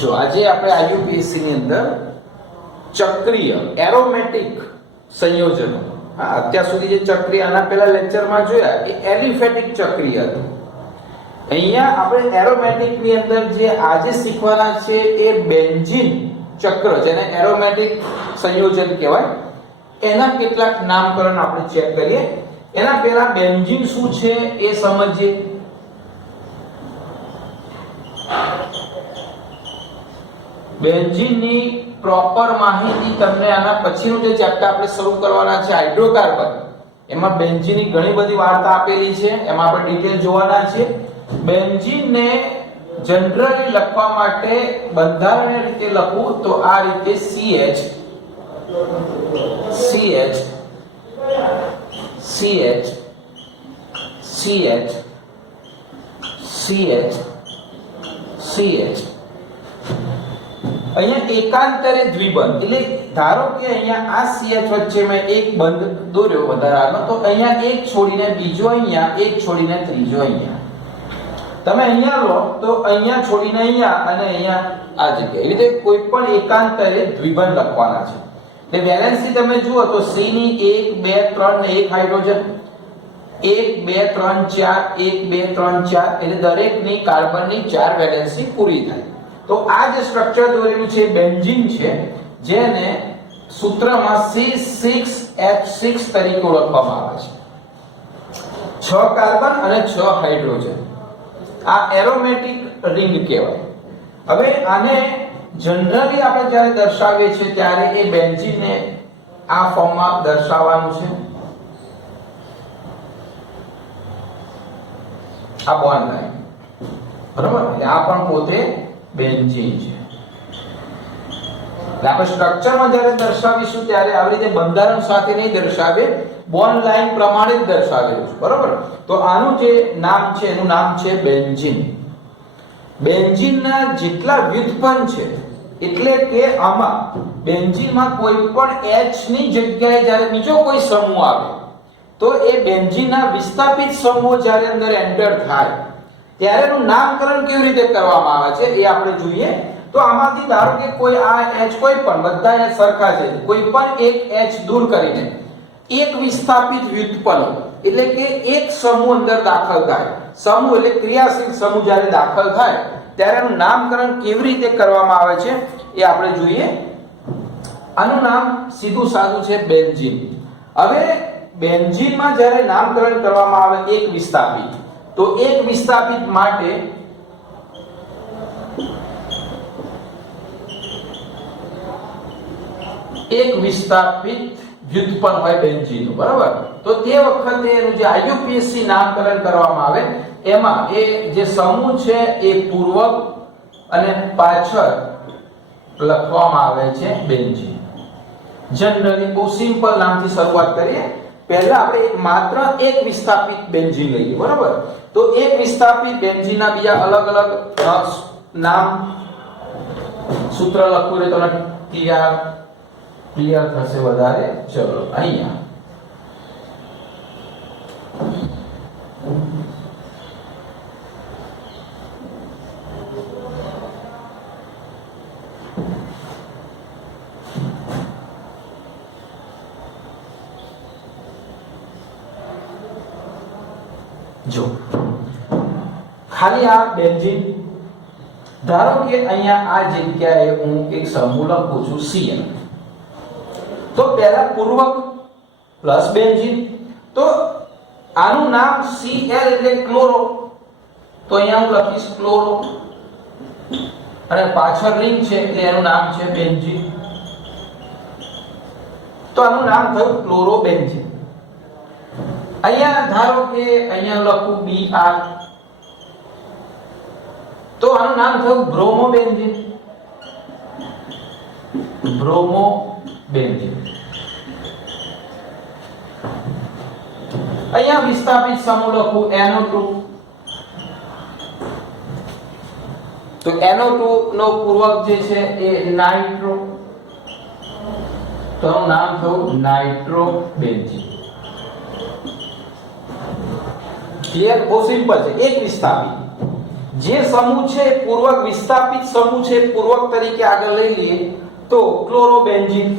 જો આજે આપણે આઈયુપીએસસી ની અંદર ચક્રીય એરોમેટિક સંયોજનો, અત્યાર સુધી જે ચક્રીય આના પહેલા લેક્ચરમાં જોયા એ એલિફેટિક ચક્રીય હતું. અહીંયા આપણે એરોમેટિક ની અંદર જે આજે શીખવાના છે એ બેન્ઝીન ચક્ર, જેને એરોમેટિક સંયોજન કહેવાય, એના કેટલાક નામકરણ આપણે ચેક કરીએ. એના પહેલા બેન્ઝીન શું છે એ સમજીએ. બેન્ઝીનની પ્રોપર માહિતી તમને આના પછીનું જે ચેપ્ટર આપણે શરૂ કરવાના છે હાઇડ્રોકાર્બન, એમાં બેન્ઝીનની ઘણી બધી વાર્તા આપેલી છે, એમાં આપણે ડિટેલ જોવાના છે. બેન્ઝીનને જનરલી લખવા માટે બંધારણીય રીતે લખવું તો આ રીતે CH અહીંયા એકાંતરે દ્વિબંધ, એટલે ધારો કે અહીંયા આ CH વચ્ચે મેં એક બંધ દોર્યો વધારાનો, તો અહીંયા એક છોડીને બીજો અહીંયા, એક છોડીને ત્રીજો અહીંયા. તમે અહીંયા લો તો અહીંયા છોડીને અહીંયા અને અહીંયા આ જગ્યાએ, એવી રીતે કોઈ પણ એકાંતરે દ્વિબંધ લખવાના છે. એટલે વેલેન્સી તમે જુઓ તો C ની 1 2 3 ને 1 હાઇડ્રોજન, 1 2 3 4 1 2 3 4, એટલે દરેકની કાર્બનની 4 વેલેન્સી પૂરી થાય. તો આ જે સ્ટ્રક્ચર દોરેલું છે બેન્ઝીન છે, જેને સૂત્રમાં C6H6 તરીકે ઓળખવામાં આવે છે. 6 કાર્બન અને 6 હાઇડ્રોજન, આ એરોમેટિક રિંગ કહેવાય. હવે આને જનરલી આપણે જ્યારે દર્શાવીએ છીએ ત્યારે એ બેન્ઝીનને આ ફોર્મમાં દર્શાવવાનું છે. આ બોન્ડ લાઈન, બરાબર, એટલે આ પણ પોતે બેન્ઝીન છે. એટલે આપણે સ્ટ્રક્ચરમાં જ્યારે દર્શાવીશું ત્યારે આવી રીતે બંધારણ સાથે નહીં દર્શાવે, બોન્ડ લાઈન પ્રમાણે જ દર્શાવેલું છે, બરાબર. તો આનું જે નામ છે એનું નામ છે બેન્ઝીન. બેન્ઝીનના જેટલા વ્યુત્પન્ન છે, એટલે કે આમાં બેન્ઝીનમાં કોઈ પણ H ની જગ્યાએ જ્યારે બીજો કોઈ સમૂહ આવે તો એ બેન્ઝીનના વિસ્થાપિત સમૂહ જ્યારે અંદર એન્ટર થાય ત્યારે એનું નામકરણ કેવી રીતે કરવામાં આવે છે એ આપણે જોઈએ. તો આમાંથી ધારો કે કોઈ આ H, કોઈ પણ બધા H સરખા છે, કોઈ પણ એક H દૂર કરીને એક વિસ્થાપિત વ્યુત્પન્ન, એટલે કે એક સમૂહ અંદર દાખલ થાય. સમૂહ એટલે ક્રિયાશીલ સમૂહ જ્યારે દાખલ થાય ત્યારે એનું નામકરણ કેવી રીતે કરવામાં આવે છે એ આપણે જોઈએ. આનું નામ સીધું સાદું છે બેન્ઝીન. હવે બેન્ઝીનમાં જ્યારે નામકરણ કરવામાં આવે એક વિસ્થાપિત, તો એક વિસ્થાપિત માટે એક વિસ્થાપિત વ્યુત્પન્ન હોય બેન્ઝીનનું, બરાબર. તો તે વખતે એનું જે આઈયુપીએસસી નામકરણ કરવામાં આવે એમાં એ જે સમૂહ છે એ પૂર્વક અને પાછળ લખવામાં આવે છે બેન્ઝીન. જનરલી બહુ સિમ્પલ નામથી શરૂઆત કરીએ. પહેલા આપણે માત્ર એક વિસ્થાપિત બેન્ઝીન લઈએ, બરાબર. તો એક વિસ્થાપિત બેન્ઝીનના બીજા અલગ અલગ નામ સૂત્ર લખવું એટલે તમને ક્લિયર થશે વધારે. ચલો અહીંયા જો ખાલી આ બેન્ઝીન, ધારો કે અહીંયા આ જગ્યાએ હું એક સમૂહ લખું છું Cl, તો પહેલા પૂર્વક પ્લસ બેન્ઝીન, તો આનું નામ Cl એટલે ક્લોરો, તો અહીંયા હું લખીશ ક્લોરો, અને પાછળ રિંગ છે એટલે એનું નામ છે બેન્ઝીન, તો આનું નામ થયું ક્લોરોબેન્ઝીન. અહીંયા ધારો કે અહીંયા લખું Br, તો આનું નામ થયું બ્રોમોબેન્ઝીન. બ્રોમોબેન્ઝીન. અહીંયા વિસ્થાપિત સમૂહ લખું NO2, તો NO2 નો પૂર્વક જે છે એ નાઇટ્રો, તો આનું નામ થયું નાઇટ્રોબેન્ઝીન. ક્લિયર? બહુ સિમ્પલ છે. એક વિસ્થાપિત જે સમૂહ છે પૂર્વક વિસ્થાપિત સમૂહ છે પૂર્વક તરીકે આગળ લઈ લઈએ તો ક્લોરોબેન્ઝીન,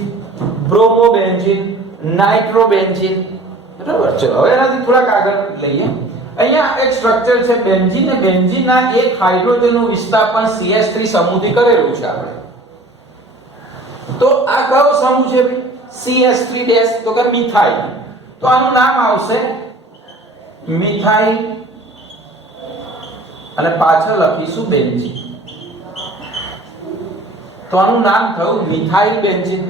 બ્રોમોબેન્ઝીન, નાઇટ્રોબેન્ઝીન, બરાબર છે। હવે એનાથી થોડાક આગળ લઈએ। અહીંયા એક સ્ટ્રક્ચર છે બેન્ઝીન ને બેન્ઝીનના એક હાઇડ્રોજનનું વિસ્થાપન CH3 સમૂહથી કરેલું છે આપણે। તો આ કયો સમૂહ છે ભાઈ? CH3 તો કે મિથાઇલ। તો આનું નામ આવશે મિથાઇલ અને પાછળ લખીશું બેન્ઝીન। તો આનું નામ થયું મિથાઇલ બેન્ઝીન।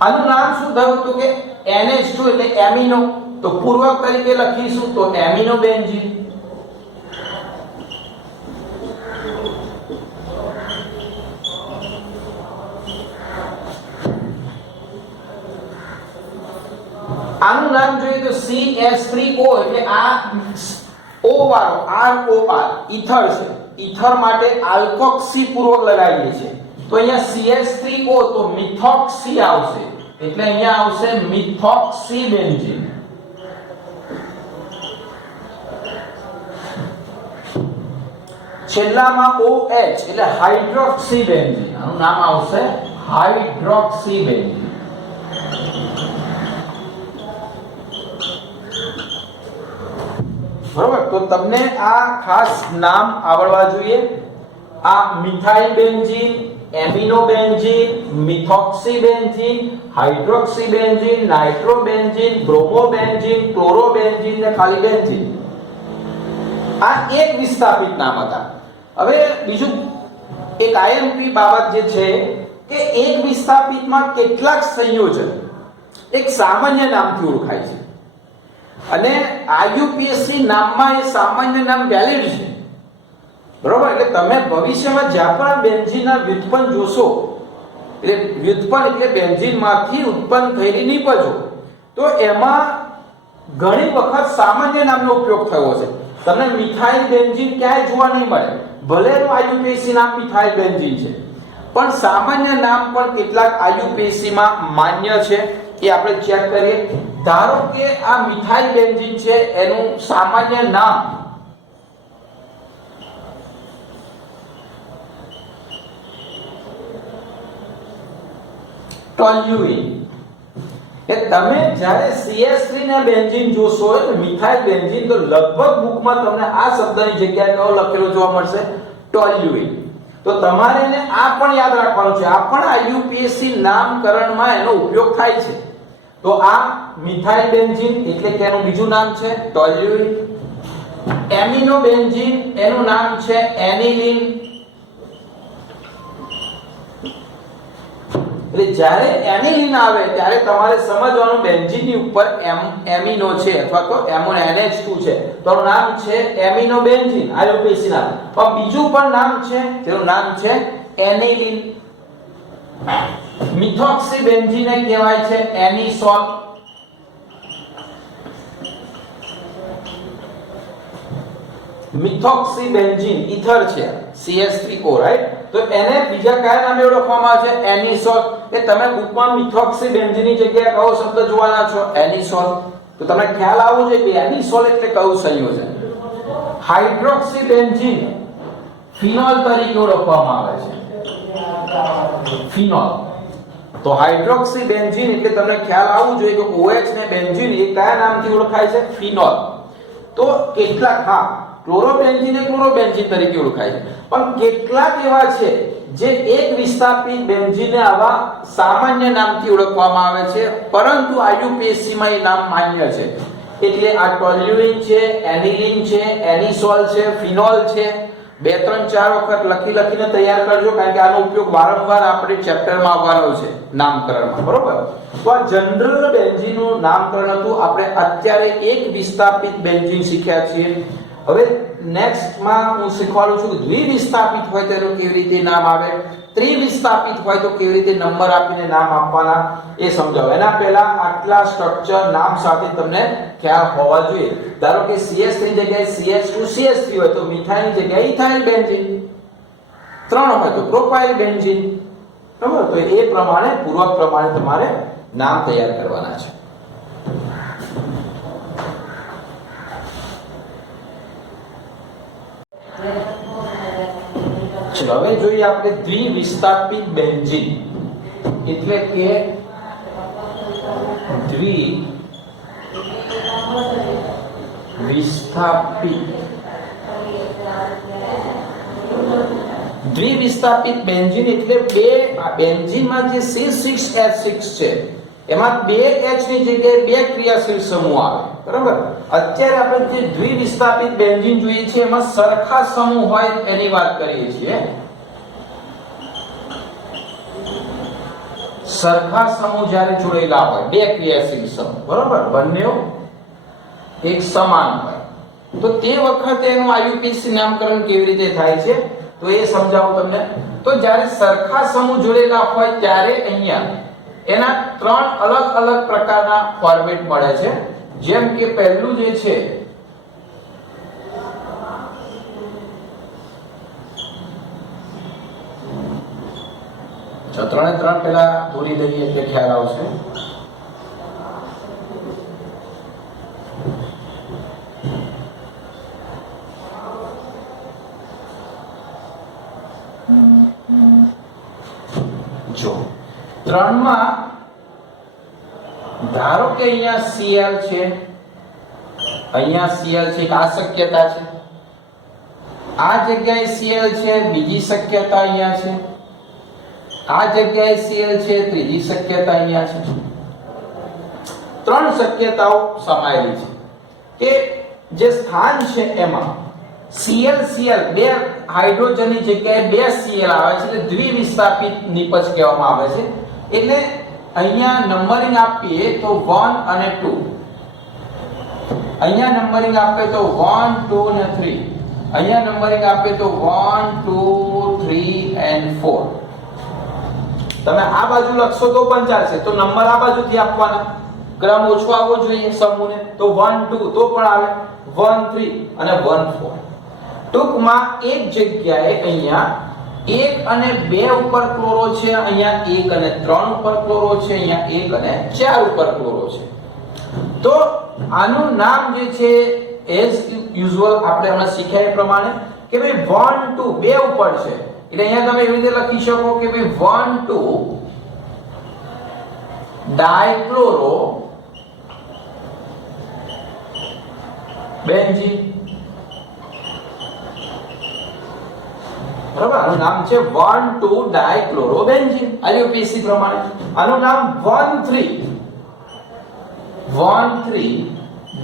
આનું નામ શું થયું તો કે NH2 એટલે એમિનો, તો પૂર્વક તરીકે લખીશું તો એમિનો બેન્ઝીન। આનું નામ જોઈએ તો CH3O એટલે આ O વાળો ROR ઈથર છે। ઈથર માટે આલ્કોક્સી પૂર્વક લગાવીએ છીએ તો અહીંયા CH3O તો મિથોક્સી આવશે એટલે અહીંયા આવશે મિથોક્સી બેન્ઝીન। છેલ્લામાં OH એટલે હાઇડ્રોક્સી બેન્ઝીન, આનું નામ આવશે હાઇડ્રોક્સી બેન્ઝીન। બરોબર, તો તમને આ ખાસ નામ આવડવા જોઈએ। આ methyl benzene, amino benzene, methoxy benzene, hydroxy benzene, nitro benzene, bromo benzene, chloro benzene ને ખાલી બેન્ઝીન, આ એક વિસ્થાપિત નામ હતા। હવે બીજું એક આઈએમપી બાબત જે છે કે એક વિસ્થાપિતમાં કેટલાક સંયોજન એક સામાન્ય નામથી ઓળખાય છે અને આઈયુપીએસસી નામમાં એ સામાન્ય નામ વેલિડ છે। બરોબર, એટલે તમે ભવિષ્યમાં જ્યાં પણ બેન્ઝીનના વ્યુત્પન્ન જોશો એટલે વ્યુત્પન્ન એટલે બેન્ઝીનમાંથી ઉત્પન્ન થયેલી નિપજો તો એમાં ઘણી વખત સામાન્ય નામનો ઉપયોગ થયો છે। તમને મિથાઇલ બેન્ઝીન ક્યાંય જોવા નહીં મળે, ભલે એનું આઈયુપીએસસી નામ મિથાઇલ બેન્ઝીન છે પણ સામાન્ય નામ પણ કેટલાક આઈયુપીએસસીમાં માન્ય છે એ આપણે ચેક કરીએ। ધારો કે આ મિથાઇલ બેન્ઝીન છે એનું સામાન્ય નામ ટોલ્યુઇન। કે તમે જ્યારે CH3 ને બેન્ઝીન જોશો એટલે મિથાઇલ બેન્ઝીન તો લગભગ બુકમાં તમને આ શબ્દની જગ્યાએ કયો લખેલો જોવા મળશે? ટોલ્યુઇન। તો તમારે એને આ પણ યાદ રાખવાનું છે, આ પણ આઈયુપીએસસી નામકરણમાં એનો ઉપયોગ થાય છે। તો આ મિથાઇલ બેન્ઝીન એટલે કે એનું બીજું નામ છે ટોલ્યુઇન। એમિનો બેન્ઝીન એનું નામ છે એનિલીન। એટલે જ્યારે એનિલીન આવે ત્યારે તમારે સમજવાનું બેન્ઝીનની ઉપર એમિનો છે અથવા તો NH2 છે તો એનું નામ છે એમિનો બેન્ઝીન આઈયુપીએસસી નામ। પણ બીજું પણ નામ છે તેનું નામ છે એનિલીન। મિથોક્સી બેન્ઝીનને કહેવાય છે એનિસોલ। મિથોક્સી બેન્ઝીન ઈથર છે CH3O રાઈટ, તો એને બીજા કયા નામે ઓળખવામાં આવે છે? એનિસોલ। કે તમે બુકમાં મિથોક્સી બેન્ઝીનની જગ્યાએ કયો શબ્દ જોવાના છો? એનિસોલ। તો તમને ખ્યાલ આવવો જોઈએ કે એનિસોલ એટલે કયું સંયોજન? હાઇડ્રોક્સી બેન્ઝીન ફિનોલ તરીકે ઓળખવામાં આવે છે, ફિનોલ। તો હાઇડ્રોક્સી બેન્ઝીન એટલે તમને ખ્યાલ આવવો જોઈએ કે OH ને બેન્ઝીન એ કયા નામથી ઓળખાય છે? ફિનોલ। તો કેટલાક હા ક્લોરોબેન્ઝીન એ ક્લોરોબેન્ઝીન તરીકે ઓળખાય છે પણ કેટલાક એવા છે જે એક વિસ્થાપિત બેન્ઝીનને આવા સામાન્ય નામથી ઓળખવામાં આવે છે પરંતુ આઈયુપીએસસી માં એ નામ માન્ય છે। એટલે આ ટોલ્યુઇન છે, એનિલીન છે, એનિસોલ છે, ફિનોલ છે, 2 3 4 વખત લખીને તૈયાર કરજો કારણ કે આનો ઉપયોગ વારંવાર આપણે ચેપ્ટરમાં આવવાનો છે નામકરણમાં। બરોબર, તો આ જનરલ બેન્ઝીનનું નામકરણ હતું। આપણે અત્યારે એક વિસ્થાપિત બેન્ઝીન શીખ્યા છીએ। હવે નેક્સ્ટમાં હું શીખવાડું છું કે દ્વિવિસ્થાપિત હોય તો એનું કેવી રીતે નામ આવે, ત્રિવિસ્થાપિત હોય તો કેવી રીતે નંબર આપીને નામ આપવાના એ સમજાવો। એના પહેલા આટલા સ્ટ્રક્ચર નામ સાથે તમને ખ્યાલ હોવા જોઈએ। ધારો કે CH3 ની જગ્યાએ CH2 CH3 હોય તો મિથાઇલની જગ્યાએ ઇથાઇલ બેન્ઝીન, 3 હોય તો પ્રોપાઇલ બેન્ઝીન। બરાબર, તો એ પ્રમાણે પૂર્વક પ્રમાણે તમારે નામ તૈયાર કરવાના છે। ચલો હવે જોઈએ આપણે દ્વિવિસ્થાપિત બેન્ઝીન એટલે કે દ્વિવિસ્થાપિત બેન્ઝીન એટલે બે બેન્ઝીનમાં જે C6H6 છે એમાં બે H ની જગ્યાએ બે ક્રિયાશીલ સમૂહ આવે, બરાબર? અત્યારે આપણે જે દ્વિવિસ્થાપિત બેન્ઝીન જોઈએ છે એમાં સરખા સમૂહ હોય એની વાત કરીએ છીએ. સરખા સમૂહ જ્યારે જોડેલા હોય, બે ક્રિયાશીલ સમૂહ, બરાબર, બંને એક સમાન હોય, તો તે વખતે એનું IUPAC નામકરણ કેવી રીતે થાય છે તો એ સમજાવું તમને. તો જ્યારે સરખા સમૂહ જોડેલા હોય ત્યારે અહીંયા એના ત્રણ અલગ અલગ પ્રકારના ફોર્મેટ મળે છે. જેમ કે પહેલું જે છે ત્રણે ત્રણ પેલા દોરી લઈએ એટલે ખ્યાલ આવશે. જો ત્રણમાં ધારો કે અહીંયા Cl છે, અહીંયા Cl છે, આ શક્યતા છે, આ જગ્યાએ Cl છે, બીજી શક્યતા અહીંયા છે, આ જગ્યાએ Cl છે, ત્રીજી શક્યતા અહીંયા છે. ત્રણ શક્યતાઓ સમાયેલી છે કે જે સ્થાન છે એમાં Cl બે હાઇડ્રોજનની જગ્યાએ બે Cl આવે છે એટલે દ્વિવિસ્થાપિત નિપજ કહેવામાં આવે છે. એટલે અહીંયા નંબરિંગ આપીએ તો 1 અને 2, અહીંયા નંબરિંગ આપે તો 1 2 અને 3, અહીંયા નંબરિંગ આપે તો 1 2 3 and 4. તમે આ બાજુ લખશો તો પણ ચાલશે, તો નંબર આ બાજુથી આપવાના, ક્રમ ઓછો આવવો જોઈએ સમૂહને, તો 1 2 તો પણ આવે, 1 3 અને 1 4. ટૂંકમાં એક જગ્યાએ અહીંયા 1 અને 2 ઉપર ક્લોરો છે, અહીંયા 1 અને 3 ઉપર ક્લોરો છે, અહીંયા 1 અને 4 ઉપર ક્લોરો છે. તો આનું નામ જે છે એઝ યુઝ્યુઅલ આપણે હમણાં શીખ્યા એ પ્રમાણે કે ભાઈ 1 2 બે ઉપર છે એટલે અહીંયા તમે એવી રીતે લખી શકો કે ભાઈ 1 2 ડાયક્લોરો બેન્ઝીન, બરાબર? આનું નામ છે 1 2 ડાયક્લોરો બેન્ઝીન IUPAC પ્રમાણે. આનું નામ 1 3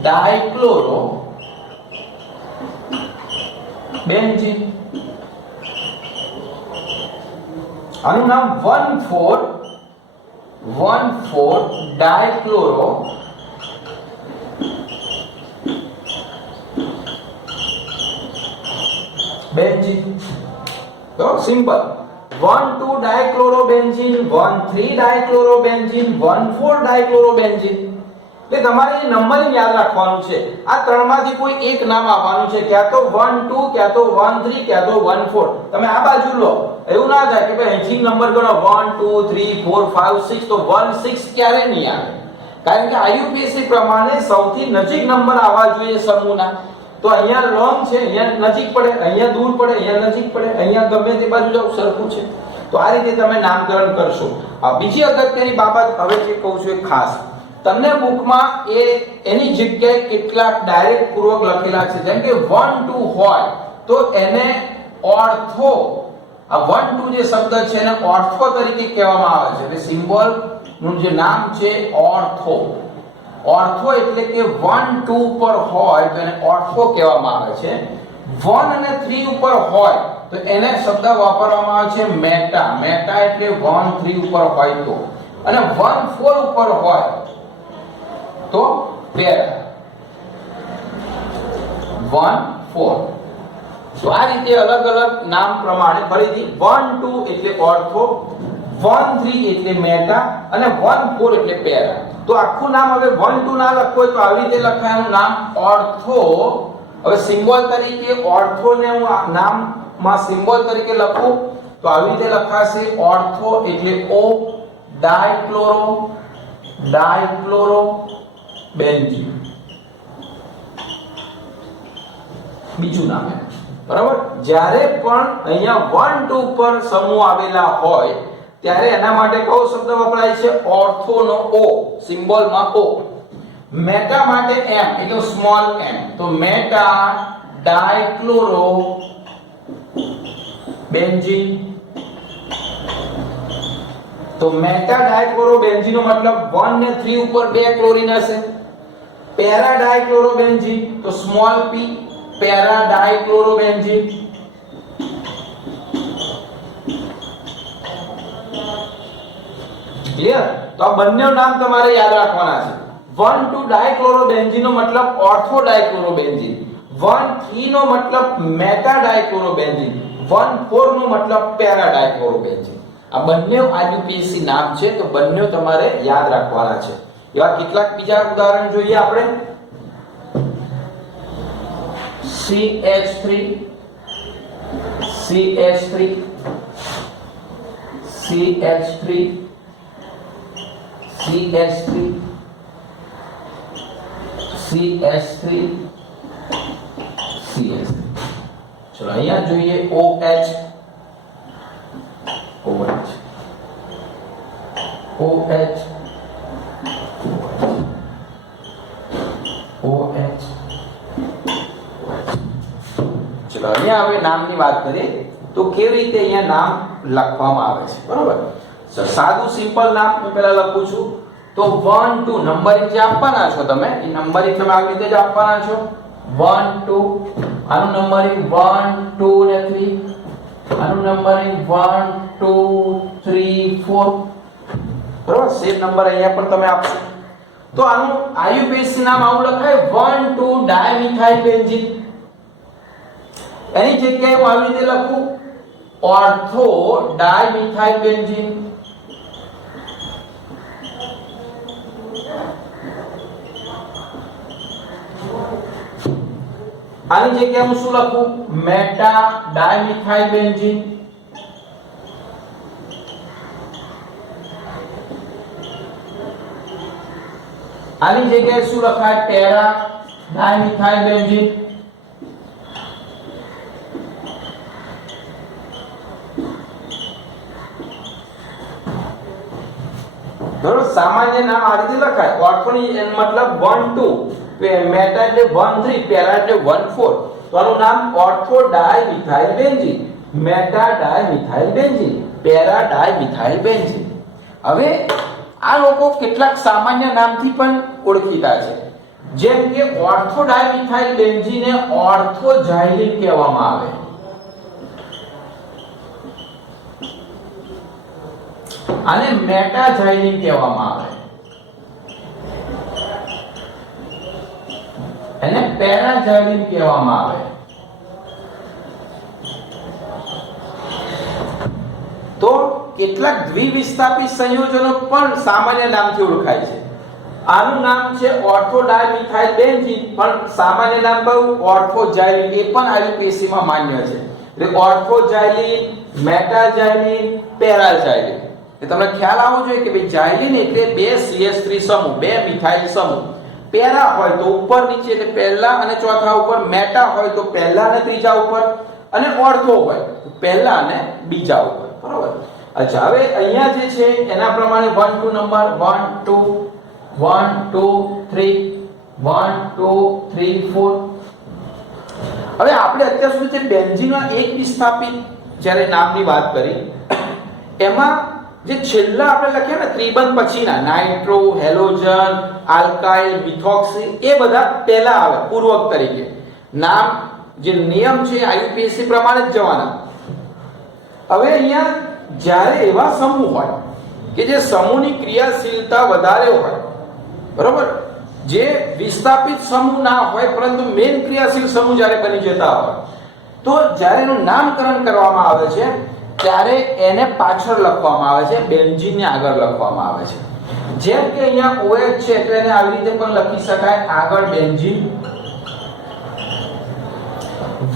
ડાયક્લોરો બેન્ઝીન. આનું નામ 1 4 ડાયક્લોરો બેન્ઝીન. તો સિમ્પલ 1 2 ડાયક્લોરોબેન્ઝીન, 1 3 ડાયક્લોરોબેન્ઝીન, 1 4 ડાયક્લોરોબેન્ઝીન. એટલે તમારે નંબરિંગ યાદ રાખવાનું છે. આ ત્રણમાંથી કોઈ એક નામ આવવાનું છે, ક્યાં તો 1 2, ક્યાં તો 1 3, ક્યાં તો 1 4. તમે આ બાજુ લો, એવું ના થાય કે ભાઈ અહીંથી નંબર ગણો 1 2 3 4 5 6, તો 1 6 ક્યારે નહીં આવે, કારણ કે IUPAC પ્રમાણે સૌથી નજીક નંબર આવવા જોઈએ સમૂહના. તો અહીંયા લોંગ છે, અહીંયા નજીક પડે, અહીંયા દૂર પડે, અહીંયા નજીક પડે, અહીંયા ગમે તે બાજુ જાવ સરખું છે. તો આ રીતે તમે નામકરણ કરશો. આ બીજી અગત્યની બાબત હવે જે કહું છું એ ખાસ, તમને બુકમાં એની જગ્યાએ કેટલાક ડાયરેક્ટ પૂર્વક લખેલા છે. જેમ કે 1 2 હોય તો એને ઓર્થો, આ 1 2 જે શબ્દ છે એને ઓર્થો તરીકે કહેવામાં આવે છે. એટલે સિમ્બોલ નું જે નામ છે ઓર્થો. ઓર્થો એટલે કે 1 2 ઉપર હોય તો એને ઓર્થો કહેવામાં આવે છે. 1 અને 3 ઉપર હોય તો એને શબ્દ વાપરવામાં આવે છે મેટા. મેટા એટલે 1 3 ઉપર હોય તો, અને 1 4 ઉપર હોય તો પેરા. 1 4. તો આ રીતે અલગ અલગ નામ પ્રમાણે ફરીથી 1 2 એટલે ઓર્થો, 1 3 એટલે મેટા અને 1 4 એટલે પેરા. તો આખું નામ હવે 1 2 ના લખવું હોય તો આવી રીતે લખાયનું નામ ઓર્થો. હવે સિમ્બોલ તરીકે ઓર્થો ને હું નામમાં સિમ્બોલ તરીકે લખું તો આવી રીતે લખાશે ઓર્થો એટલે O ડાયક્લોરો બેન્ઝીન. બીજું નામ બરાબર. જ્યારે પણ અહીંયા 1 2 પર સમૂહ આવેલા હોય ત્યારે એના માટે કયો શબ્દ વપરાય છે? ઓર્થોનો ઓ, સિમ્બોલમાં ઓ. મેટા માટે એમ એટલે સ્મોલ એમ, તો મેટા ડાયક્લોરો બેન્ઝીન. તો મેટા ડાયક્લોરો બેન્ઝીન નો મતલબ 1 ને 3 ઉપર બે ક્લોરીન હશે. પેરા ડાયક્લોરો બેન્ઝીન તો સ્મોલ પી, પેરા ડાયક્લોરો બેન્ઝીન. ક્લિયર? તો આ બંને નામ તમારે યાદ રાખવાના છે. 1 2 ડાયક્લોરો બેન્ઝીન નો મતલબ ઓર્થો ડાયક્લોરો બેન્ઝીન, 1 3 નો મતલબ મેટા ડાયક્લોરો બેન્ઝીન, 1 4 નો મતલબ પેરા ડાયક્લોરો બેન્ઝીન. આ બંને આઈયુપીએસસી નામ છે, તો બંને તમારે યાદ રાખવાના છે. એવા કેટલાક બીજા ઉદાહરણ જોઈએ આપણે. CH3 CH3 CH3 CH3 CH3 CH3. ચલો અહીંયા જોઈએ OH OH OH OH. ચલો અહીંયા હવે નામની વાત કરીએ તો કેવી રીતે અહીંયા નામ લખવામાં આવે છે. બરોબર. સાદું સિમ્પલ નામ હું પહેલા લખું છું. તો 1 2 નંબરિંગ જે આપવાના છો તમે, એ નંબરિંગ તમે આવી રીતે જ આપવાના છો. 1 2, આનું નંબરિંગ 1 2 ને 3, આનું નંબરિંગ 1 2 3 4. બરોબર. સેમ નંબર અહીંયા પણ તમે આપશો. તો આનું આઈયુપીએસસી નામ આવું લખાય 1 2 ડાયમિથાઇલ બેન્ઝીન. એની જગ્યાએ હું આવી રીતે લખું ઓર્થો ડાયમિથાઇલ બેન્ઝીન. આની જગ્યાએ હું શું લખું? Meta dimethyl benzene. આની જગ્યાએ શું લખાય? Para dimethyl benzene. બરોબર. સામાન્ય નામ આ રીતે લખાય. ઓર્થોની મતલબ 1 2, મેટા એટલે 1 3, પેરા એટલે 1 4. તો આનું નામ ortho dimethyl benzene, meta dimethyl benzene, para dimethyl benzene. હવે આ લોકો કેટલાક સામાન્ય નામથી પણ ઓળખીતા છે. જેમ કે ઓર્થો ડાયમિથાઇલ બેન્ઝીનને ઓર્થોઝાઇલીન કહેવામાં આવે. આને મેટાઝાઇલીન કહેવામાં આવે. એને પેરાઝાઇલીન કહેવામાં આવે. તો કેટલાક દ્વિવિસ્થાપી સંયોજનો પણ સામાન્ય નામથી ઓળખાય છે. આનું નામ છે ઓર્થો ડાયમિથાઇલ બેન્ઝીન, પણ સામાન્ય નામ કયું? ઓર્થોઝાઇલીન. એ પણ આઈયુપીએસસી માં માન્ય છે. એટલે ઓર્થોઝાઇલીન, મેટાઝાઇલીન, પેરાઝાઇલીન. એ તમને ખ્યાલ આવવો જોઈએ કે ભાઈ ઝાઇલીન એટલે બે CH3 સમૂહ, બે મિથાઇલ સમૂહ. પેરા હોય તો ઉપર નીચે એટલે પહેલા અને ચોથા ઉપર, મેટા હોય તો પહેલા અને ત્રીજા ઉપર, અને ઓર્થો હોય તો પહેલા અને બીજા ઉપર. બરોબર. અચ્છા, હવે અહીંયા જે છે એના પ્રમાણે 1 2 નંબર 1 2 1 2 3 1 2 3 4. હવે આપણે અત્યાર સુધી જે બેન્ઝીનના એક વિસ્થાપિત જ્યારે નામની વાત કરી, એમાં જે છેલ્લા આપણે લખ્યા ને ત્રિબંધ પછીના નાઇટ્રો, હેલોજન, આલ્કાઇલ, મિથોક્સી, એ બધા પહેલા આવે પૂર્વક તરીકે. નામ જે નિયમ છે આઈયુપીએસસી પ્રમાણે જ જવાના. હવે અહીંયા જ્યારે એવા સમૂહ હોય કે જે સમૂહની ક્રિયાશીલતા વધારે હોય, બરોબર, જે વિસ્થાપિત સમૂહ ના હોય પરંતુ મેઇન ક્રિયાશીલ સમૂહ જ્યારે બની જતા હોય, તો જ્યારે એનું નામકરણ કરવામાં આવે છે ત્યારે એને પાછળ લખવામાં આવે છે, બેન્ઝીનને આગળ લખવામાં આવે છે. જેમ કે અહીંયા OH છે તો એને આવી રીતે પણ લખી શકાય, આગળ બેન્ઝીન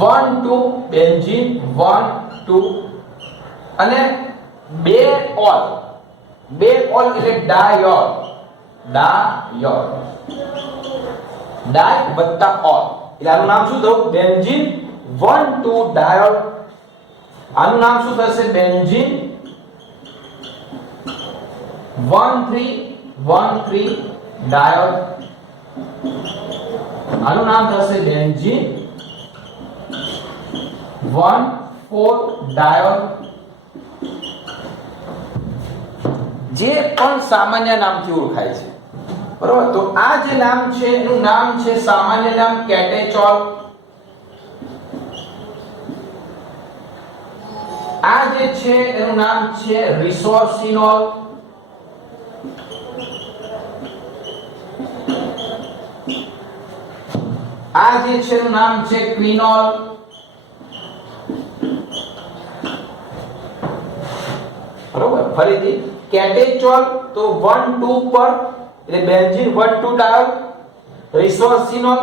1 2 બેન્ઝીન 1 2, અને બે ઓલ એટલે ડાયોલ, ડાય વત્તા ઓલ એટલે આનું નામ શું થયું? Benzene 1,2 diol. આનું નામ શું થશે? Benzene 1,3 diol. આનું નામ થશે બેન્ઝીન 1,4 ડાયોલ. જે પણ સામાન્ય નામથી ઓળખાય છે, બરોબર. તો આ જે નામ છે એનું નામ છે સામાન્ય નામ કેટેચોલ. આ જે છે એનું નામ છે રિસોર્સિનોલ. આ જે છે એનું નામ છે ક્વિનોલ. બરોબર. ફરીથી કેટેચોલ તો 1,2 પર એટલે બેન્ઝીન 1,2 ડાયોલ, રિસોર્સિનોલ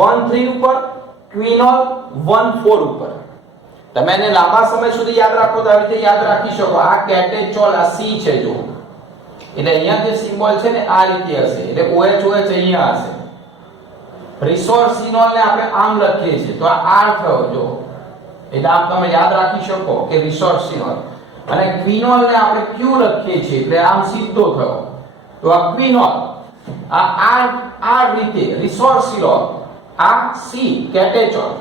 1,3 ઉપર, ક્વિનોલ 1,4 ઉપર. તમે એને લાંબા સમય સુધી યાદ રાખો તો આવી રીતે યાદ રાખી શકો. આ કેટેચોલ, આ C છે જો, એટલે અહીંયા જે સિમ્બોલ છે ને આ રીતે હશે, એટલે OH અહીંયા હશે. રિસોર્સિનોલ ને આપણે આમ લખીએ છીએ તો આ R થયો જો, એટલે આમ તમે યાદ રાખી શકો કે રિસોર્સિનોલ. અને ક્વિનોલ ને આપણે Q લખીએ છીએ એટલે આમ સીધો થયો તો આ ક્વિનોલ. આ R રીતે રિસોર્સિનોલ, આ C કેટેચોલ.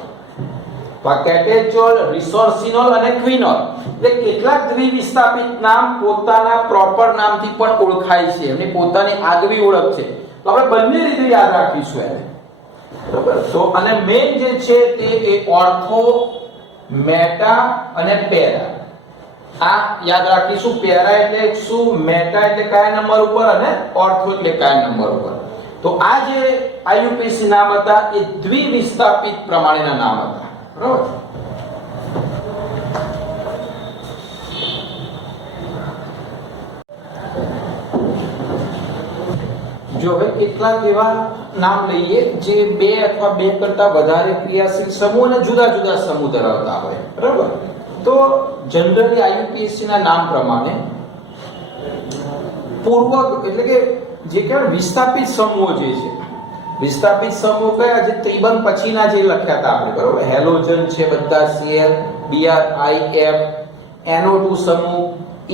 તો આ કેટેચોલ, રિસોર્સિનોલ અને ક્વિનોલ એટલે કેટલાક દ્વિવિસ્થાપિત નામ પોતાના પ્રોપર નામથી પણ ઓળખાય છે, એમની પોતાની આગવી ઓળખ છે. તો આપણે બંને રીતે યાદ રાખીશું એને, બરાબર. તો અને મેઇન જે છે તે એ ઓર્થો, મેટા અને પેરા. આ યાદ રાખીશું. પેરા એટલે શું, મેટા એટલે કયા નંબર ઉપર અને ઓર્થો એટલે કયા નંબર ઉપર. તો આ જે IUPAC નામ હતા એ દ્વિવિસ્થાપિત પ્રમાણેના નામ હતા, બરાબર. જો હવે કેટલાક એવા નામ લઈએ જે બે અથવા બે કરતા વધારે ક્રિયાશીલ સમૂહ અને જુદા જુદા સમૂહ ધરાવતા હોય, બરાબર. તો જનરલી IUPAC ના નામ પ્રમાણે પૂર્વક એટલે કે જે કહેવાય વિસ્થાપિત સમૂહો જે છે, વિસ્થાપિત સમૂહ કયા, જે ત્રિબંધ પછીના જે લખ્યા હતા આપણે, બરાબર. હેલોજન છે બધા Cl, Br, IF, NO2 સમૂહ,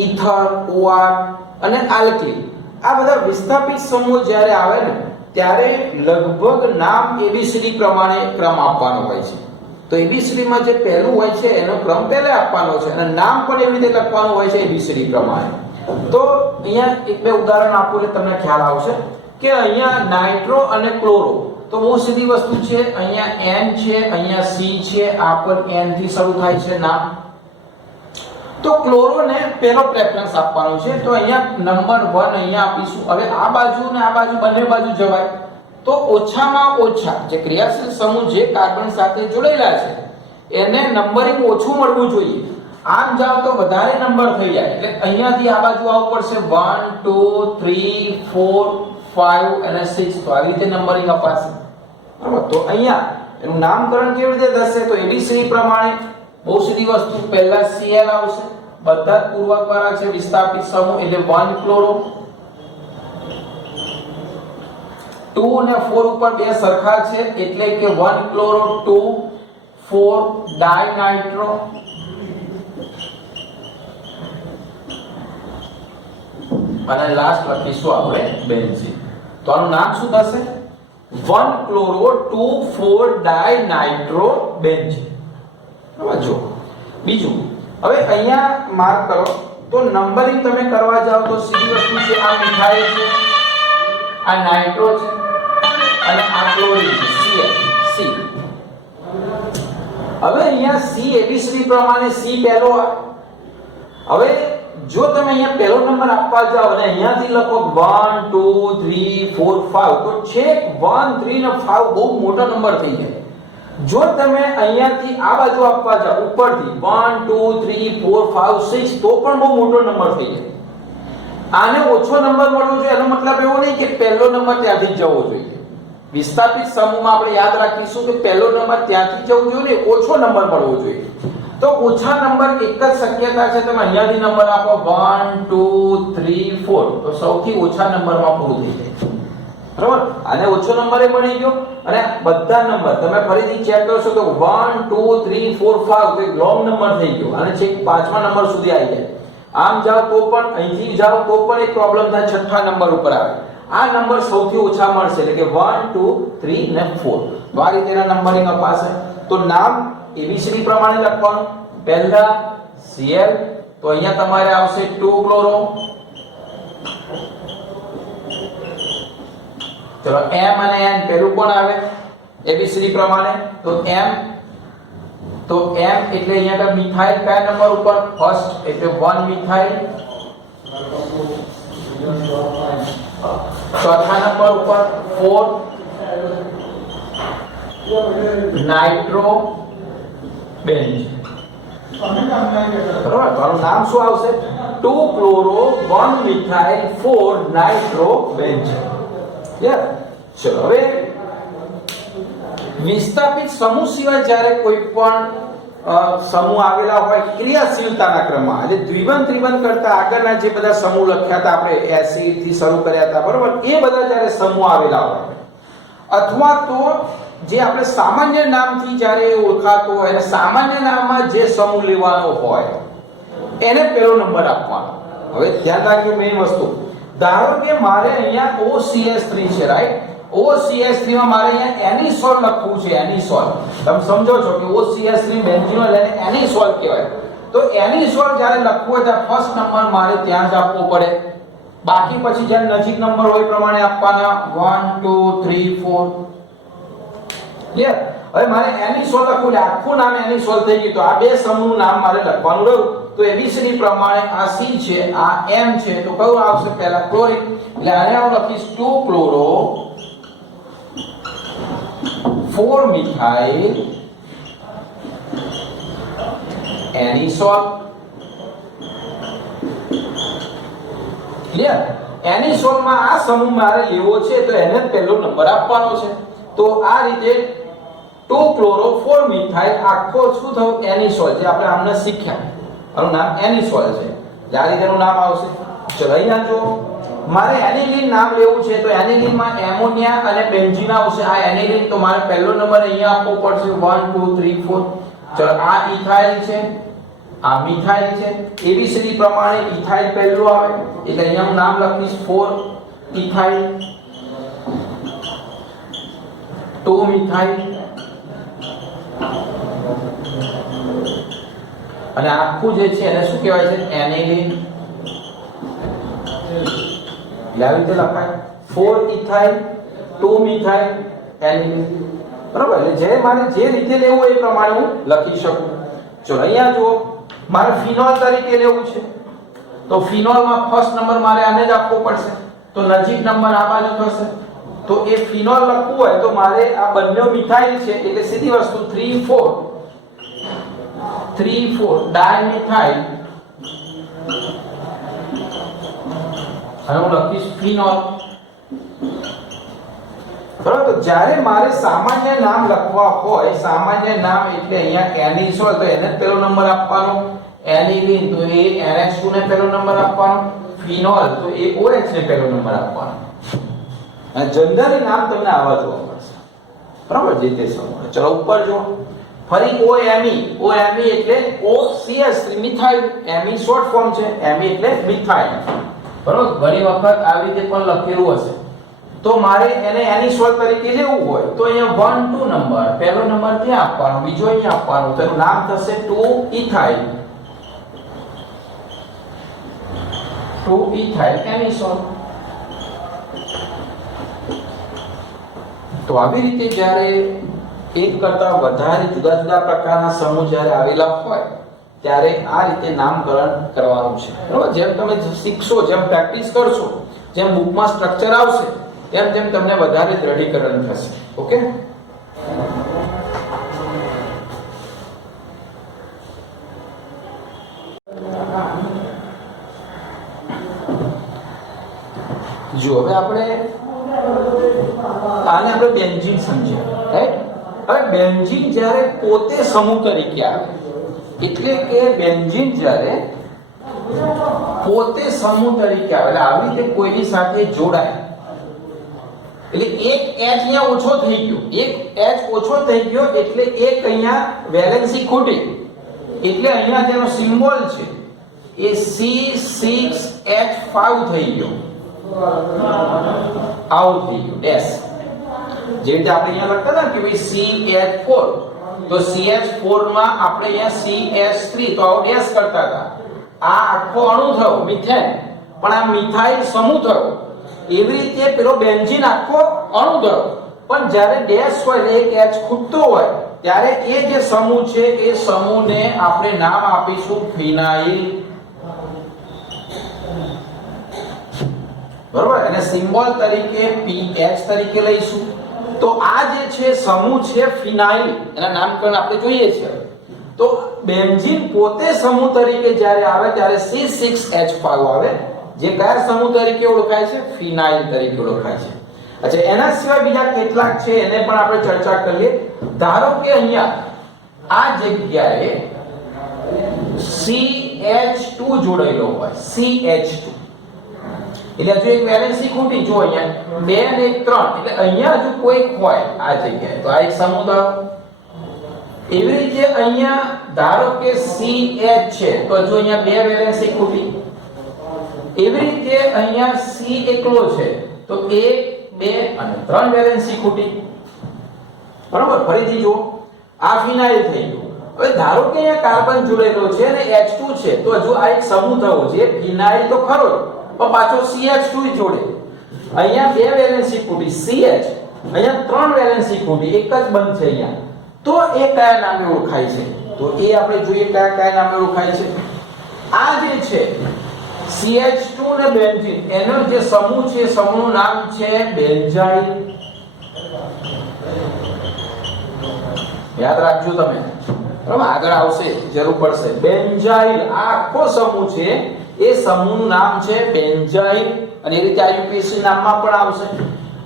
ઇથર, OR અને આલ્કલી. આ બધા વિસ્થાપિત સમૂહ જ્યારે આવે ને ત્યારે લગભગ નામ ABCD પ્રમાણે ક્રમ આપવાનો હોય છે. તો ABCD માં જે પહેલું હોય છે એનો ક્રમ પહેલા આપવાનો છે અને નામ પણ એવી રીતે લખવાનું હોય છે ABCD પ્રમાણે. તો અહીંયા એક બે ઉદાહરણ આપું એટલે તમને ખ્યાલ આવશે કે અહીંયા નાઇટ્રો અને ક્લોરો તો બહુ સીધી વસ્તુ છે. અહીંયા N છે, અહીંયા C છે, આ પણ N થી શરૂ થાય છે નામ. તો ક્લોરો ને પહેલો પ્રેફરન્સ આપવાનો છે તો અહીંયા નંબર 1 અહીંયા આપીશું. હવે આ બાજુ ને આ બાજુ બંને બાજુ જવાય તો ઓછામાં ઓછા જે ક્રિયાશીલ સમૂહ જે કાર્બન સાથે જોડાયેલા છે એને નંબરિંગ ઓછું મળવું જોઈએ. આમ જાવ તો વધારે નંબર થઈ જાય એટલે અહીંયાથી આ બાજુ આવવું પડશે 1 2 3 4 5 અને 6. તો આવી રીતે નંબરિંગ અપાશે, બરાબર. તો અહીંયા એનું નામકરણ કેવી રીતે થશે તો ABCD પ્રમાણે બહુ સીધી વસ્તુ. પહેલા Cl આવશે, બધા જ પૂર્વકવાળા છે વિસ્થાપિત સમૂહ એટલે 1 ક્લોરો. 2 અને 4 ઉપર બે સરખા છે એટલે કે 1 ક્લોરો 2 4 ડાયનાઇટ્રો. અને લાસ્ટ લખીશું આપણે બેન્ઝીન. તો આનું નામ શું થશે? 1 ક્લોરો 2 4 ડાયનાઇટ્રો બેન્ઝીન. જો બીજું હવે અહીંયા માર્ક કરો તો નંબરિંગ તમે કરવા જાઓ તો સીધી વસ્તુ છે. આ મિથાઇલ છે, આ નાઇટ્રો છે અને આ ક્લોરીન છે C. હવે અહીંયા C ABCD પ્રમાણે C પહેલો આવે. હવે જો તમે અહીંયા પહેલો નંબર આપવા જાઓ અને અહીંયાથી લખો 1 2 3 4 5 તો છેક 1 3 અને 5 બહુ મોટો નંબર થઈ જાય. જો તમે અહીંયાથી આ બાજુ આપવા જાઓ ઉપરથી 1 2 3 4 5 6 તો પણ બહુ મોટો નંબર થઈ જાય. આને ઓછો નંબર મળવો જોઈએ એનો મતલબ એવો નહીં કે પહેલો નંબર ત્યાંથી જવો જોઈએ. વિસ્થાપિત સમૂહમાં આપણે યાદ રાખીશું કે પહેલો નંબર ત્યાંથી જવો જોઈએ, ઓછો નંબર મળવો જોઈએ. તો ઓછા નંબર એક જ શક્યતા છે, તમે અહીંયાથી નંબર આપો 1 2 3 4 તો સૌથી ઓછા નંબરમાં પૂરું થઈ જાય, બરાબર. આને ઓછો નંબર એ મળી ગયો અને બધા નંબર તમે ફરીથી ચેક કરશો તો 1 2 3 4 5 તો એક લોંગ નંબર થઈ ગયો અને છેક પાંચમા નંબર સુધી આવી જાય. આમ જાવ તો પણ અહીંથી જાવ તો પણ એક પ્રોબ્લેમ થાય, છઠ્ઠા નંબર ઉપર આવે. આ નંબર સૌથી ઓછા મળશે એટલે કે 1 2 3 ને 4. તો આ રીતેના નંબરિંગ અપાશે. તો નામ એબીસીડી પ્રમાણે લખવાનું. પહેલા Cl, તો અહીંયા તમારે આવશે 2 ક્લોરો. ચલો M અને N પેલું કોણ આવે એબીસીડી પ્રમાણે? તો M, તો M એટલે અહીંયા મિથાઇલ કયા નંબર ઉપર? ફર્સ્ટ એટલે 1 મિથાઇલ. ચોથા નંબર ઉપર 4 નાઇટ્રો બેન્ઝ. બરાબર, તમારું નામ શું આવશે? 2 ક્લોરો 1 મિથાઇલ 4 નાઇટ્રો બેન્ઝ. યાર ચલો હવે વિસ્થાપિત સમૂહ સિવાય જ્યારે કોઈ પણ સમૂહ આવેલા હોય ક્રિયાશીલતાના ક્રમમાં, એટલે દ્વિબંધ ત્રિબંધ કરતા આગળના જે બધા સમૂહ લખ્યા હતા આપણે એસિડ થી શરૂ કર્યા હતા, બરોબર, એ બધા જ્યારે સમૂહ આવેલા હોય અથવા તો જે આપણે સામાન્ય નામથી જ્યારે ઓળખાતો હોય અને સામાન્ય નામમાં જે સમૂહ લેવાનો હોય એને પહેલો નંબર આપવાનો. હવે ધ્યાન રાખજો મેઈન વસ્તુ, ધારો કે મારે અહીંયા OCH3 છે, રાઈટ? OCH3 માં મારે અહીંયા એનિસોલ લખવું છે. એનિસોલ તમે સમજો છો કે OCH3 બેન્ઝીનોલ એને એનિસોલ કહેવાય. તો એનિસોલ જ્યારે લખવું હોય ત્યારે ફર્સ્ટ નંબર મારે ત્યાં જ આપવો પડે. બાકી પછી જેમ નજીક નંબર હોય પ્રમાણે આપવાના 1 2 3 4. ક્લિયર? હવે મારે એનિસોલ લખવું એટલે આખું નામ એનિસોલ થઈ ગયું. તો આ બે સમૂહનું નામ મારે લખવાનું રહ્યું. તો એબીસીડી પ્રમાણે આ C છે, આ M છે, તો કયું આવશે? પહેલા ક્લોરિન. એટલે આને હું લખીશ 2 ક્લોરો 4 મિથાઇલ એનિસોલ. ક્લિયર? એનિસોલ માં આ સમૂહ મારે લેવો છે તો એને પહેલો નંબર આપવાનો છે. તો આ રીતે 2 ક્લોરો 4 મિથાઇલ આખો શું થયું? એનિસોલ, જે આપણે આમને શીખ્યા. આનું નામ એનિસોલ છે. આ રીતેનું નામ આવશે. ચલો અહીંયા જો મારે એનિલિન નામ લેવું છે તો એનિલિન માં એમોનિયા અને બેન્ઝીન આવશે. આ એનિલિન તો મારે પહેલો નંબર અહીંયા આપવો પડશે 1 2 3 4. ચલો આ ઇથાઇલ છે, આ મિથાઇલ છે. એબીસીડી પ્રમાણે ઇથાઇલ પહેલું આવે એટલે અહીંયા હું નામ લખીશ 4 ઇથાઇલ, 2 મિથાઇલ અને આખું જે છે એને શું કહેવાય છે? એનિલિન. આવી રીતે લખાય 4 ઇથાઇલ 2 મિથાઇલ એનિલિન. બરાબર, એટલે જે મારે જે રીતે લેવું એ પ્રમાણે હું લખી શકું. ચલો અહીંયા જુઓ, મારે ફિનોલ તરીકે લેવું છે તો ફિનોલમાં ફર્સ્ટ નંબર મારે આને જ આપવો પડશે. તો નજીક નંબર આ બાજુ થશે. તો એ ફિનોલ લખવું હોય તો મારે આ બંને મિથાઇલ છે એટલે સીધી વસ્તુ 3 4 ડાયમિથાઇલ અને હું લખીશ ફિનોલ. બરાબર, તો જ્યારે મારે સામાન્ય નામ લખવા હોય, સામાન્ય નામ એટલે અહીંયા એનિસોલ તો એને પહેલો નંબર આપવાનો, એનિલિન તો એ NH2 ને પહેલો નંબર આપવાનો, ફિનોલ તો એ OH ને પહેલો નંબર આપવાનો. અને જનરલી નામ તમને આવા જોવા મળશે. બરાબર, જે તે સમય. ચલો ઉપર જો ફરી OMe. OMe એટલે OCH3 methyl. Me short form છે, Me એટલે મિથાઇલ. બરાબર, ઘણી વખત આવી રીતે પણ લખેલું હશે. તો મારે એને એનિસોલ તરીકે લેવું હોય તો અહીંયા 1 2 નંબર, પહેલો નંબર ત્યાં આપવાનો, બીજો અહીંયા આપવાનો. તો એનું નામ થશે 2 ઇથાઇલ, 2 ઇથાઇલ એનિસોલ. તો આવી રીતે જ્યારે એક કરતા વધારે જુદા જુદા પ્રકારના સમૂહ જ્યારે આવેલા હોય ત્યારે આ રીતે નામકરણ કરવાનું છે. બરાબર, જેમ તમે શીખશો, જેમ પ્રેક્ટિસ કરશો, જેમ બુકમાં સ્ટ્રક્ચર આવશે તેમ તેમ તમને વધારે દ્રઢીકરણ થશે. ઓકે, જો હવે આપણે બેન્ઝીન સમજ્યા, રાઈટ? હવે બેન્ઝીન જ્યારે પોતે સમૂહ તરીકે આવે એટલે કે બેન્ઝીન જ્યારે પોતે સમૂહ તરીકે આવે એટલે આવી રીતે કોઈની સાથે જોડાય એટલે એક H અહીંયા ઓછો થઈ ગયો, એક H ઓછો થઈ ગયો એટલે એક અહીંયા વેલેન્સી ખૂટી, એટલે અહીંયા જેનો સિમ્બોલ છે એ C6H5 થઈ ગયો, આવું થઈ ગયું ડેશ. જે રીતે આપણે અહીંયા લખતા હતા કે ભાઈ CH4, તો CH4 માં આપણે અહીંયા CH3, તો આવો ડેશ કરતા હતા. આ આખો અણુ થયો મિથેન, પણ આ મિથાઇલ સમૂહ થયો. એવી રીતે પેલો બેન્ઝીન આખો અણુ થયો, પણ જ્યારે ડેશ હોય એટલે એક H ખૂટતો હોય ત્યારે એ જે સમૂહ છે એ સમૂહને આપણે નામ આપીશું ફિનાઇલ. બરોબર, અને સિમ્બોલ તરીકે PH તરીકે લઈશું. તો આ જે છે સમૂહ છે ફિનાઇલ, એના નામકરણ આપણે જોઈએ છે. તો બેન્ઝીન પોતે સમૂહ તરીકે જ્યારે આવે ત્યારે C6H5 આવે, જે કયા સમૂહ તરીકે ઓળખાય છે? ફિનાઇલ તરીકે ઓળખાય છે. અચ્છા, એના સિવાય બીજા કેટલાક છે એને પણ આપણે ચર્ચા કરીએ. ધારો કે અહીંયા આ જગ્યાએ CH2 જોડાયેલો હોય, CH2 એટલે હજુ એક વેલેન્સી ખૂટી, જો અહીંયા 2 અને 3, એટલે અહીંયા હજુ કોઈ હોય આ જગ્યાએ, તો આ એક સમૂહ થયો. એવી રીતે અહીંયા ધારો કે CH છે, તો હજુ અહીંયા 2 વેલેન્સી ખૂટી. એવી રીતે અહીંયા C એકલો છે, તો 1, 2 અને 3 વેલેન્સી ખૂટી. બરાબર, ફરીથી જો આ ફિનાઇલ થઈ ગયું. હવે ધારો કે અહીંયા કાર્બન જોડાયેલો છે અને H2 છે, તો હજુ આ એક સમૂહ થયો છે. ફિનાઇલ તો ખરો પણ પાછો CH2 જોડે. અહીંયા 2 વેલેન્સી ખૂટી CH, અહીંયા 3 વેલેન્સી ખૂટી, એક જ બંધ છે અહીંયા. તો એ કયા નામે ઓળખાય છે? તો એ આપણે જોઈએ કયા નામે ઓળખાય છે. આ જે છે CH2 ને બેન્ઝીન, એનો જે સમૂહ છે સમૂહનું નામ છે બેન્ઝાઇલ. યાદ રાખજો તમે, બરાબર, આગળ આવશે જરૂર પડશે. બેન્ઝાઇલ આ આખો સમૂહ છે, એ સમૂહનું નામ છે બેન્ઝાઇલ. અને એ રીતે IUPAC નામમાં પણ આવશે.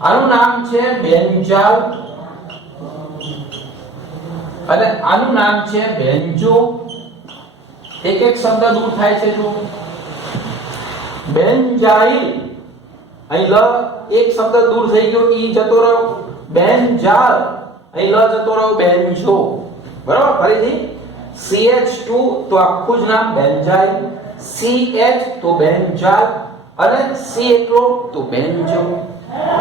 આનું નામ છે બેન્ઝાલ અને આનું નામ છે બેન્ઝો. એક એક શબ્દ દૂર થાય છે. જો બેન્ઝાઇલ, અહીં લ એક શબ્દ દૂર થઈ ગયો, ઈ જતો રહ્યો. બેન્ઝાલ, અહીં લ જતો રહ્યો, બેન્ઝો. બરાબર, ફરીથી CH2 તો આખું જ નામ બેન્ઝાઇલ, CH તો બેન્ઝાલ અને C એકલો તો બેન્ઝો.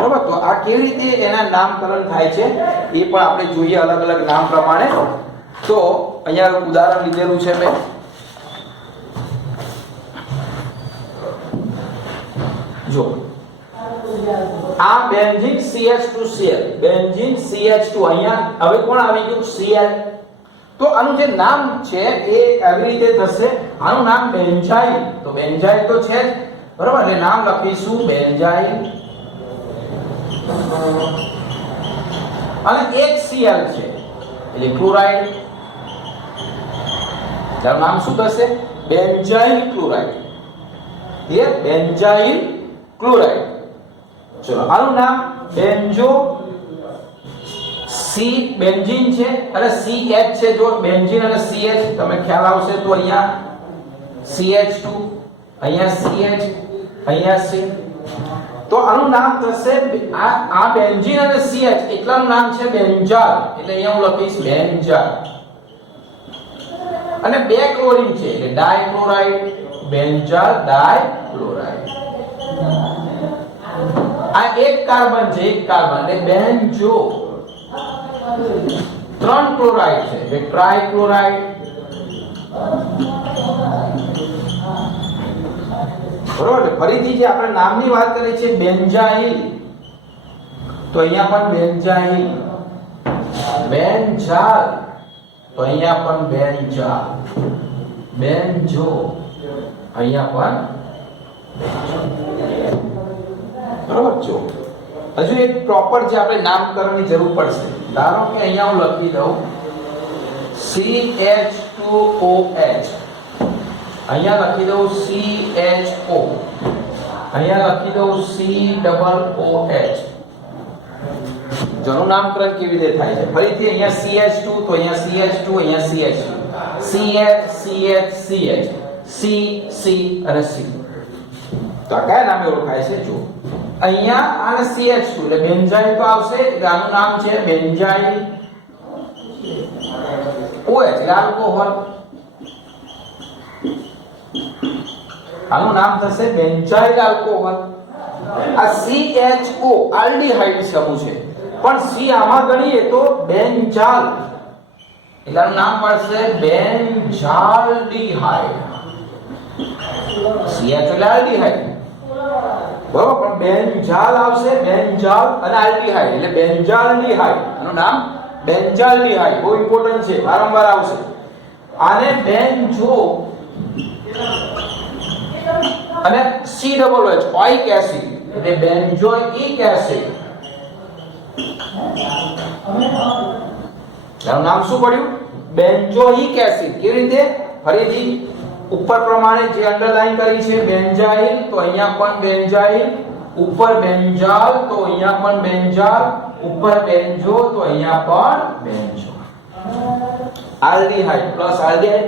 બરાબર, તો આ કેવી રીતે એના નામકરણ થાય છે એ પણ આપણે જોઈએ અલગ અલગ નામ પ્રમાણે. તો અહીંયા ઉદાહરણ લીધેલું છે મેં. જો આ બેન્ઝીન CH2Cl, બેન્ઝીન CH2, અહીંયા હવે કોણ આવી ગયું? Cl. તો આનું જે નામ છે એ આવી રીતે થશે. આનું નામ બેન્ઝાઇલ, તો બેન્ઝાઇલ તો છે જ, બરાબર, એટલે નામ લખીશું બેન્ઝાઇલ. અને એક Cl છે એટલે ક્લોરાઇડ. તેનું નામ શું થશે? Benzyl chloride. એ બેન્ઝાઇલ ક્લોરાઇડ. ચલો, આનું નામ બેન્ઝો. C બેન્ઝીન છે અને CH છે. જો બેન્ઝીન અને CH તમે ખ્યાલ આવશે તો અહીંયા CH2, અહીંયા CH, અહીંયા C. તો આનું નામ થશે આ બેન્ઝીન અને CH એટલાનું નામ છે બેન્ઝાલ. એટલે અહીંયા હું લખીશ બેન્ઝાલ. અને 2 ક્લોરીન છે એટલે ડાયક્લોરાઇડ, બેન્ઝાલ ડાયક્લોરાઇડ. આ એક કાર્બન છે, એક કાર્બન એટલે બેન્ઝો. 3 ક્લોરાઇડ છે એટલે ટ્રાયક્લોરાઇડ. બરોબર, ફરીથી જે આપણે નામની વાત કરી છે બેન્ઝાઇલ, તો અહીંયા પણ બેન્ઝાઇલ. બેન્ઝાલ, તો અહીંયા પણ બેન્ઝાલ. બેન્ઝો, અહીંયા પણ. બરોબર, જો હજુ એક પ્રોપર જે આપણે નામકરણની જરૂર પડશે. ધારો કે અહીંયા હું લખી દઉં CH2OH, અહીંયા લખી દઉં CHO, અહીંયા લખી દઉં COOH. જેનું નામકરણ કેવી રીતે થાય છે? ફરીથી અહીંયા CH2, તો અહીંયા CH2, અહીંયા CH2, CH, CH, CH, C, C અને C. તો આ કયા નામે ઓળખાય છે? જો અહીંયા આને CH2 એટલે બેન્ઝાઇલ તો આવશે એટલે આનું નામ છે બેન્ઝાઇલ OH એટલે આલ્કોહોલ આનું નામ થશે બેન્ઝાઇલ આલ્કોહોલ આ CHO આલ્ડીહાઇડ સમૂહ છે પણ C આમાં ગણીએ તો બેન્ઝાલ એટલે આનું નામ પડશે બેન્ઝાલ્ડીહાઇડ CH એટલે આલ્ડીહાઇડ બરોબર પણ બેન્ઝાલ આવશે બેન્ઝાલ અને આલ્ડીહાઇડ એટલે બેન્ઝાલ્ડીહાઇડ આનું નામ બેન્ઝાલ્ડીહાઇડ બહુ ઇમ્પોર્ટન્ટ છે વારંવાર આવશે આને બેન્ઝો અને COOH ઓઇક એસિડ એટલે બેન્ઝોઇક એસિડ આનું નામ શું પડ્યું બેન્ઝોઇક એસિડ કેવી રીતે ફરીથી ઉપર પ્રમાણે જે અંડરલાઈન કરી છે બેન્ઝાઇલ તો અહીંયા પણ બેન્ઝાઇલ ઉપર બેન્ઝાલ તો અહીંયા પણ બેન્ઝાલ ઉપર બેન્ઝો તો અહીંયા પણ benzo aldehyde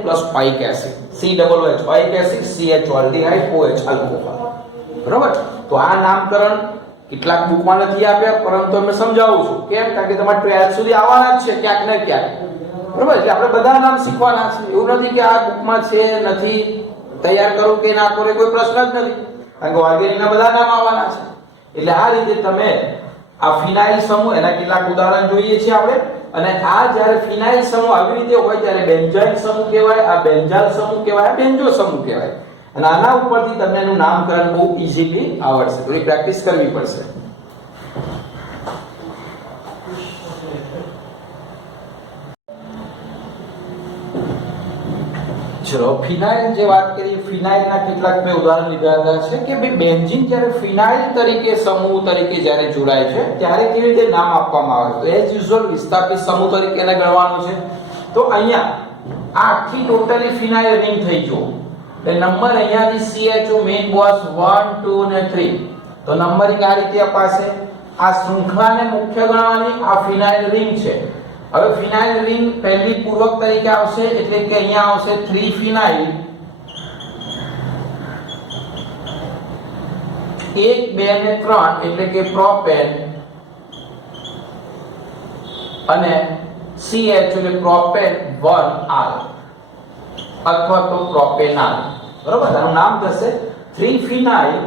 plus oic acid COOH oic acid CH aldehyde OH alcohol બરોબર તો આ નામકરણ કેટલાક બુકમાં નથી આપ્યા પરંતુ અમે સમજાવું છું કેમ કારણ કે તમારે 12 સુધી આવવાના જ છે ક્યાંક ને ક્યાંક બરોબર એટલે આપણે બધા નામ શીખવાના છે એવું નથી કે આ બુકમાં છે નથી તૈયાર કરું કે ના કરું કોઈ પ્રશ્ન જ નથી કારણ કે ઓર્ગેનિકના બધા નામ આવવાના છે એટલે આ રીતે તમે આ ફિનાઇલ સમૂહ એના કેટલાક ઉદાહરણ જોઈએ છીએ આપણે અને આ જ્યારે ફિનાઇલ સમૂહ આવી રીતે હોય ત્યારે બેન્ઝાઇલ સમૂહ કહેવાય આ બેન્ઝાલ સમૂહ કહેવાય આ બેન્ઝો સમૂહ કહેવાય અને આના ઉપરથી તમને એનું નામકરણ બહુ ઈઝીલી આવડશે થોડી પ્રેક્ટિસ કરવી પડશે ચલો ફિનાઇલ જે વાત કરી ફિનાઇલના કેટલાક મેં ઉદાહરણ લીધા છે કે ભાઈ બેન્ઝીન જ્યારે ફિનાઇલ તરીકે સમૂહ તરીકે જ્યારે જોડાય છે ત્યારે કેવી રીતે નામ આપવામાં આવે તો એઝ યુઝ્યુઅલ વિસ્થાપિત સમૂહ તરીકે એને ગણવાનું છે તો અહીંયા આ આખી ટોટલી ફિનાઇલ રિંગ થઈ ગયો એટલે નંબર અહીંયાથી CHO મેઇન બોસ 1 2 અને 3 તો નંબરિંગ આ રીતે અપાશે આ શૃંખલાને મુખ્ય ગણવાની આ ફિનાઇલ રિંગ છે હવે ફિનાઇલ રિંગ પહેલી પૂર્વક તરીકે આવશે એટલે કે અહીંયા આવશે 3 ફિનાઇલ 1 2 અને 3 એટલે કે પ્રોપેન અને CH એટલે પ્રોપેન 1R અથવા તો પ્રોપેનાલ બરોબર આનું નામ થશે 3 ફિનાઇલ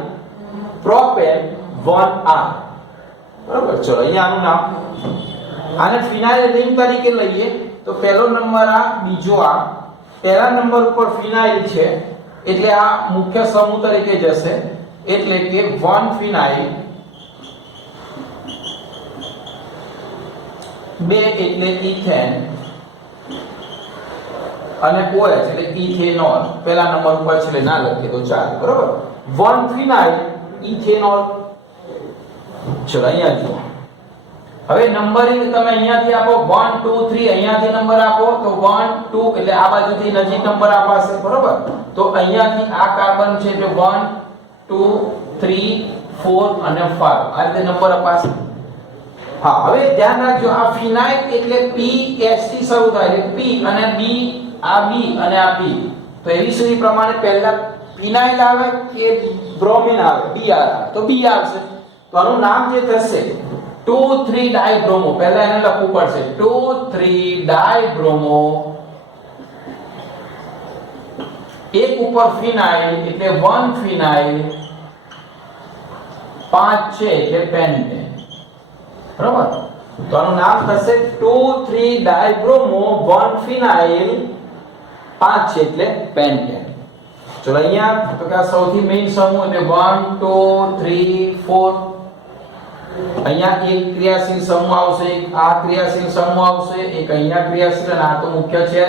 પ્રોપેન 1R બરોબર ચલો અહીંયા આનું નામ આને ફિનાઇલ રિંગ તરીકે લઈએ તો પહેલો નંબર આ બીજો આ પહેલા નંબર ઉપર ફિનાઇલ છે એટલે આ મુખ્ય સમૂહ તરીકે જશે એટલે કે 1 ફિનાઇલ 2 એટલે ઇથેન અને OH એટલે ઇથેનોલ પહેલા નંબર ઉપર છે એટલે ના લખીએ તો ચાલે બરોબર 1 ફિનાઇલ ઇથેનોલ ચલો અહીંયા જુઓ હવે નંબરિંગ તમે અહીંયાથી આપો 1 2 3 અહીંયાથી નંબર આપો તો 1 2 એટલે આ બાજુથી નજીક નંબર આપાશે બરોબર તો અહીંયાથી આ કાર્બન છે એટલે 1 2 3 4 અને 5 આ રીતે નંબર અપાશે હા હવે ધ્યાન રાખજો આ ફિનાઇલ એટલે PH થી શરૂ થાય એટલે P અને B આ B અને આ P તો એબીસીડી પ્રમાણે પહેલા ફિનાઇલ આવે કે બ્રોમિન આવે Br તો B આવશે તો આનું નામ જે થશે 2 3 ડાયબ્રોમો પહેલા એને લખવું પડશે 2 3 ડાયબ્રોમો એક ઉપર ફિનાઇલ એટલે 1 ફિનાઇલ 5 છે એટલે પેન્ટેન બરાબર તો આનું નામ થશે 2 3 ડાયબ્રોમો 1 ફિનાઇલ 5 છે એટલે પેન્ટેન ચલો અહીંયા તો કે આ સૌથી મેઇન સમૂહ એટલે 1 2 3 4 અહીંયા એક ક્રિયાશીલ સમૂહ આવશે એક આ ક્રિયાશીલ સમૂહ આવશે એક અહીંયા ક્રિયાશીલ અને આ તો મુખ્ય છે જ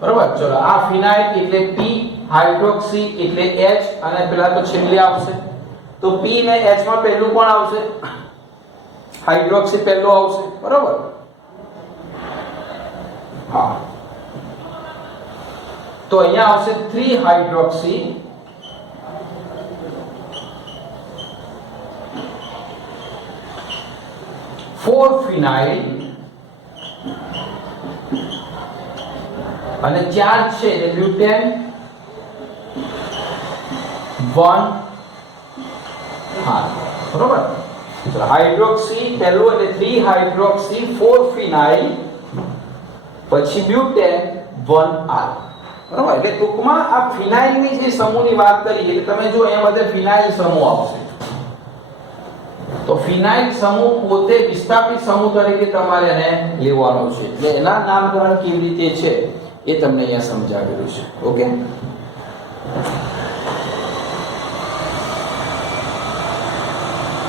બરાબર ચલો આ ફિનાઇલ એટલે P હાઇડ્રોક્સી એટલે H અને પેલા તો છેલ્લે આવશે તો P ને H માં પહેલું કોણ આવશે હાઇડ્રોક્સી પહેલું આવશે બરાબર હા તો અહીંયા આવશે 3 હાઇડ્રોક્સી 4 ફિનાઇલ અને 4 છે એટલે બ્યુટેન 1 હા બરોબર. તો હાઇડ્રોક્સી પહેલું એટલે 3 હાઇડ્રોક્સી 4 ફિનાઇલ પછી બ્યુટેન 1R. બરોબર. એટલે ટૂંકમાં આ ફિનાઇલની જે સમૂહની વાત કરી એટલે તમે જો અહીંયા બધે ફિનાઇલ સમૂહ આવશે. તો ફિનાઇલ સમૂહ પોતે વિસ્થાપિત સમૂહ તરીકે તમારે એને લેવાનો છે. એટલે એના નામકરણ કેવી રીતે છે એ તમને અહીંયા સમજાવેલું છે. ઓકે.